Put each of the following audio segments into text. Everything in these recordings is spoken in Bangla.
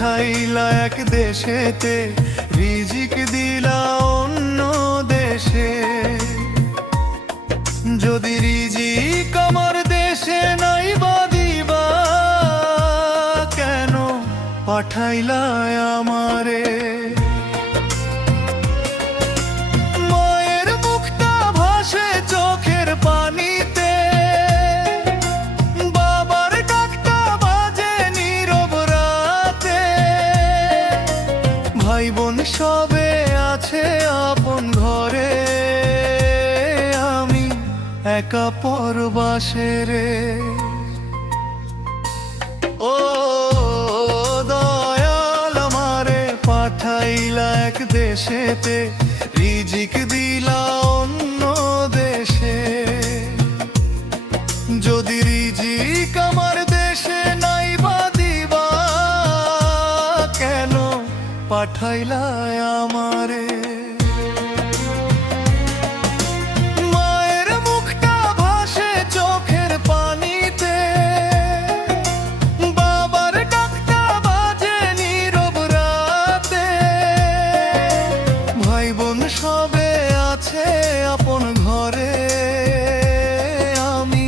পাঠাইলা এক দেশেতে, রিজিক দিলা অন্য দেশে। যদি রিজিক আমার দেশে নাই বা দিবা, কেন পাঠাইলা আমারে? মায়ের মুখটা ভাসে চোখের পানিতে, বাবার ডাকটা বাজে নীরব রাতে। ভাই বোন সবে আছে আপন ঘরে, আমি একা পরবাসে রে। ও দয়াল আমারে পাঠাইলা এক দেশেতে, রিজিক দিলা অন্য দেশে। যদি রিজিক আমার দেশে নাই বা দিবা, কেন পাঠাইলা আমারে? মায়ের মুখটা ভাসে চোখের পানিতে, বাবার ডাকটা বাজে নীরব রাতে। ভাই বোন সবে আছে আপন ঘরে, আমি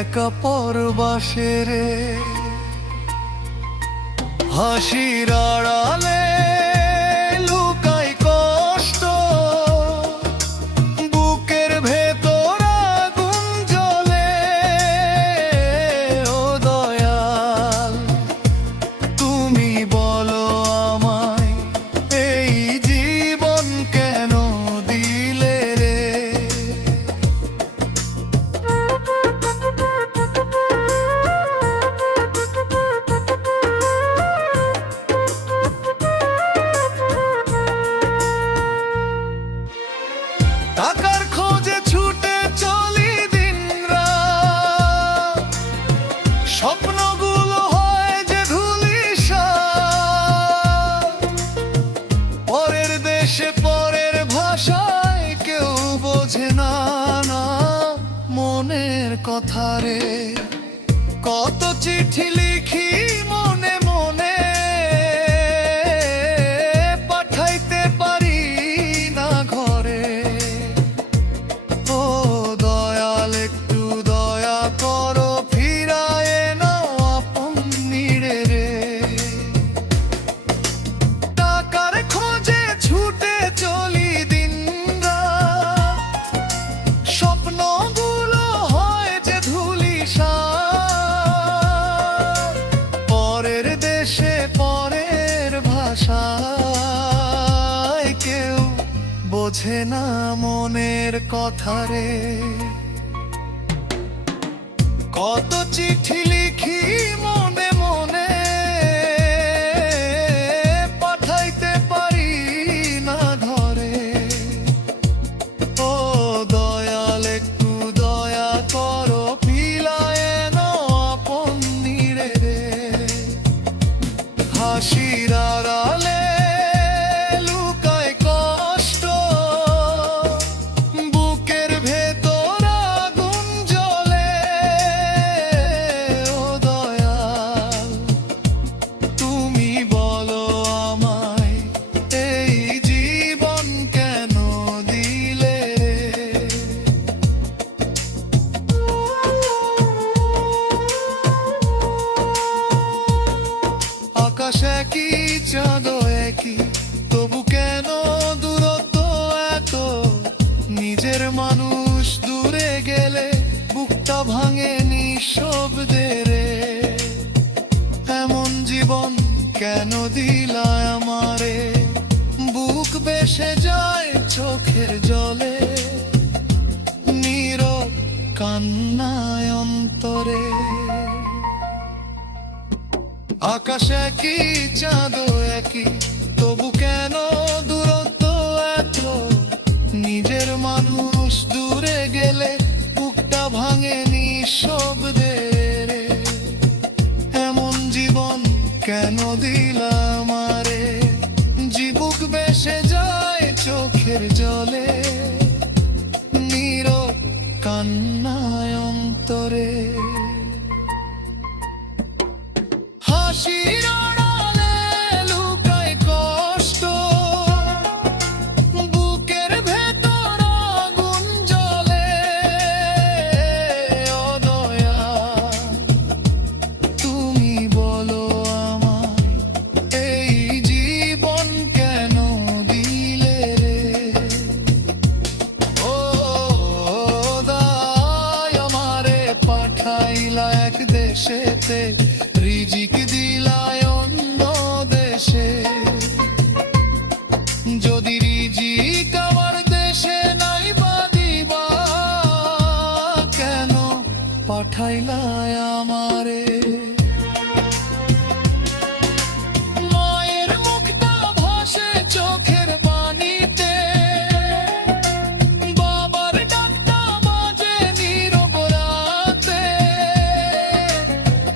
একা পরবাসে রে। হাসির আড়ালে লুকাই কষ্ট, বুকের ভেতর আগুন জ্বলে। ও দয়াল তুমি বলো আমায়, এই জীবন কেন দিলে রে? টাকার খোঁজে ছুটে চলি দিনরাত, স্বপ্নগুলো হয় যে ধূলিসাৎ। পরের দেশে পরের ভাষায় কেউ বোঝে না না মনের কথা রে। কত চিঠি লিখি মনে মনে, পাঠাইতে পারি না ঘরে। ও দয়াল একটু দয়া করো, ফিরায়ে নাও আপন নিড়ে রে। টাকার খোঁজে ছুটে চলি দিনরাত, স্বপ্নগুলো হয় যে ধূলিসাৎ। পরের দেশে পরের ভাষায় কেউ বোঝে না মনের কথা রে। কত চিঠি লিখি মনে মনে, পাঠাইতে পারি না ঘরে। ও দয়াল একটু দয়া করো, ফিরায়ে নাও আপন নিড়ে রে। হাসির আড়ালে লুকায় কষ্ট, বুকের ভেতর আগুন জ্বলে। ও দয়াল তুমি বলো আমায়, এই জীবন কেন দিলে রে? আকাশ একই চাঁদ একই, তবু কেন দূরত্ব এত? নিজের মানুষ দূরে গেলে বুকটা ভাঙে নিঃশব্দে রে। এমন জীবন কেন দিলা আমারে? বুক বেসে যায় চোখের জলে, নীরব কান্নায় অন্তরে। আকাশ একই চাঁদ একই, তবু কেন দূরত্ব এত? নিজের মানুষ দূরে গেলে বুকটা ভাঙে নিঃশব্দে রে। এমন জীবন কেন দিলা আমারে? বুক বেসে যায় চোখের জলে, নীরব কান্নায় অন্তরে। হাসির আড়ালে হাতে রিজিক দিলায় অন্য দেশে। যদি রিজিক আমার দেশে নাই বা দিবা, কেন পাঠাইলায় আমারে? মায়ের মুখটা ভাসে চোখের পানিতে, বাবার ডাকটা বাজে নীরব রাতে।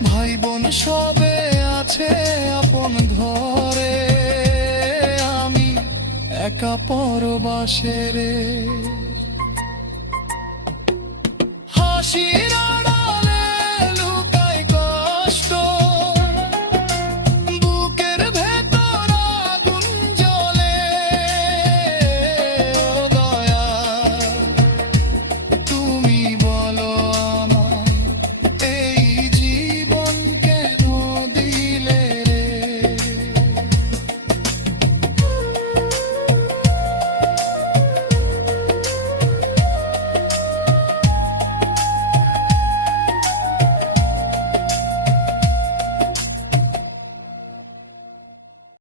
ভাই বোন সবে আছে আপন ঘরে, আমি একা পরবাসে রে। হাসি